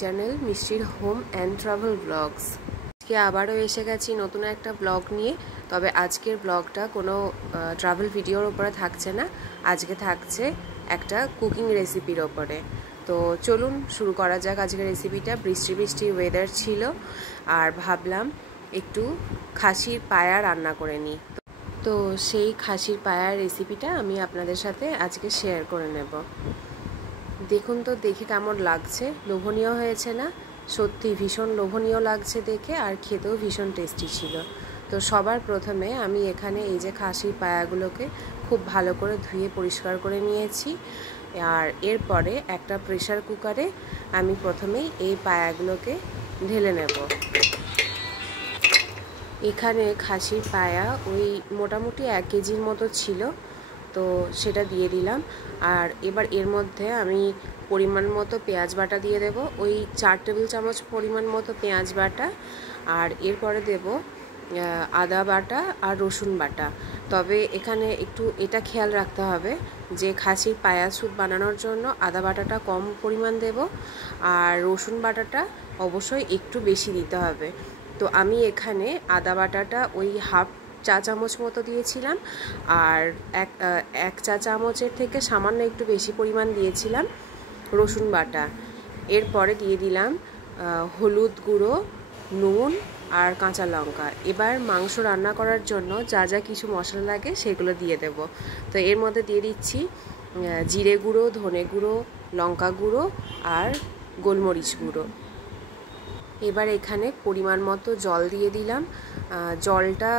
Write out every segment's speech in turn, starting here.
Channel মিষ্টির home and travel blogs. আজকে আবারও এসে গেছি নতুন একটা ব্লগ নিয়ে। তবে আজকের ব্লগটা কোনো ট্রাভেল ভিডিওর ওপরে থাকছে না, আজকে থাকছে একটা কুকিং রেসিপির ওপরে। তো চলুন শুরু করা যাক আজকের রেসিপিটা। বৃষ্টি বৃষ্টি ওয়েদার ছিল আর ভাবলাম একটু খাসির পায়া রান্না করে নিই। তো সেই খাসির পায়ার রেসিপিটা আমি আপনাদের সাথে আজকে শেয়ার করে নেব। দেখুন তো দেখে কেমন লাগছে, লোভনীয় হয়েছে না? সত্যি ভীষণ লোভনীয় লাগছে দেখে, আর খেতেও ভীষণ টেস্টি ছিল। তো সবার প্রথমে আমি এখানে এই যে খাসির পায়াগুলোকে খুব ভালো করে ধুয়ে পরিষ্কার করে নিয়েছি। আর এরপরে একটা প্রেসার কুকারে আমি প্রথমেই এই পায়াগুলোকে ঢেলে নেব। এখানে খাসির পায়া ওই মোটামুটি 1 কেজির মতো ছিল, তো সেটা দিয়ে দিলাম। আর এবার এর মধ্যে আমি পরিমাণ মতো পেঁয়াজ বাটা দিয়ে দেব, ওই 4 টেবিল চামচ পরিমাণ মতো পেঁয়াজ বাটা। আর এরপরে দেব আদা বাটা আর রসুন বাটা। তবে এখানে একটু এটা খেয়াল রাখতে হবে যে খাসির পায়া স্যুপ বানানোর জন্য আদা বাটাটা কম পরিমাণ দেব, আর রসুন বাটাটা অবশ্যই একটু বেশি দিতে হবে। তো আমি এখানে আদা বাটাটা ওই হাফ চা চামচ মতো দিয়েছিলাম, আর এক চা চামচের থেকে সামান্য একটু বেশি পরিমাণ দিয়েছিলাম রসুন বাটা। এরপরে দিয়ে দিলাম হলুদ গুঁড়ো, নুন আর কাঁচা লঙ্কা। এবার মাংস রান্না করার জন্য যা যা কিছু মশলা লাগে সেগুলো দিয়ে দেব। তো এর মধ্যে দিয়ে দিচ্ছি জিরে গুঁড়ো, ধনে গুঁড়ো, লঙ্কা গুঁড়ো আর গোলমরিচ গুঁড়ো। এবার এখানে পরিমাণ মতো জল দিয়ে দিলাম। জলটা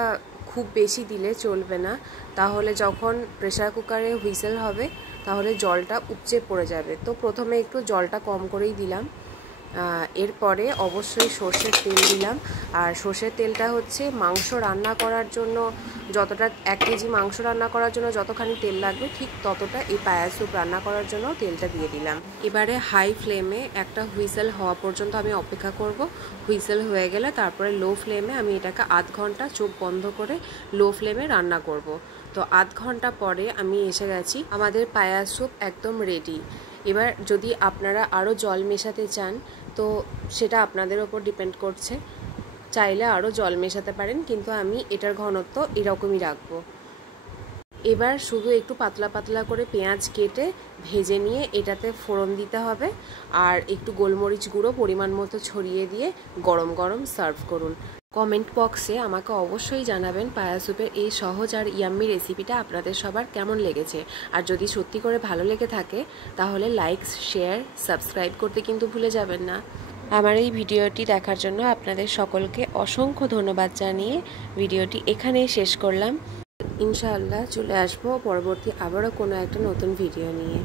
খুব বেশি দিলে চলবে না, তাহলে যখন প্রেসার কুকারে হুইসেল হবে তাহলে জলটা উপচে পড়ে যাবে। তো প্রথমে একটু জলটা কম করেই দিলাম। এরপরে অবশ্যই সর্ষের তেল দিলাম। আর সর্ষের তেলটা হচ্ছে মাংস রান্না করার জন্য যতটা 1 কেজি মাংস রান্না করার জন্য যতখানি তেল লাগবে ঠিক ততটা এই পায়া স্যুপ রান্না করার জন্য তেলটা দিয়ে দিলাম। এবারে হাই ফ্লেমে একটা হুইসেল হওয়া পর্যন্ত আমি অপেক্ষা করব। হুইসেল হয়ে গেলে তারপরে লো ফ্লেমে আমি এটাকে আধ ঘন্টা চোখ বন্ধ করে লো ফ্লেমে রান্না করব। তো আধ ঘন্টা পরে আমি এসে গেছি, আমাদের পায়া স্যুপ একদম রেডি। এবার যদি আপনারা আরও জল মেশাতে চান তো সেটা আপনাদের ওপর ডিপেন্ড করছে, চাইলে আরও জল মেশাতে পারেন, কিন্তু আমি এটার ঘনত্ব এরকমই রাখবো। এবার শুধু একটু পাতলা পাতলা করে পেঁয়াজ কেটে ভেজে নিয়ে এটাতে ফোড়ন দিতে হবে, আর একটু গোলমরিচ গুঁড়ো পরিমাণ মতো ছড়িয়ে দিয়ে গরম গরম সার্ভ করুন। কমেন্ট বক্সে আমাকে অবশ্যই জানাবেন পায়া স্যুপের এই সহজ আর ইয়াম্মি রেসিপিটা আপনাদের সবার কেমন লেগেছে। আর যদি সত্যি করে ভালো লেগে থাকে তাহলে লাইক, শেয়ার, সাবস্ক্রাইব করতে কিন্তু ভুলে যাবেন না। আমার এই ভিডিওটি দেখার জন্য আপনাদের সকলকে অসংখ্য ধন্যবাদ জানিয়ে ভিডিওটি এখানেই শেষ করলাম। ইনশাআল্লাহ চলে আসবো পরবর্তী আবারও কোনো একটা নতুন ভিডিও নিয়ে।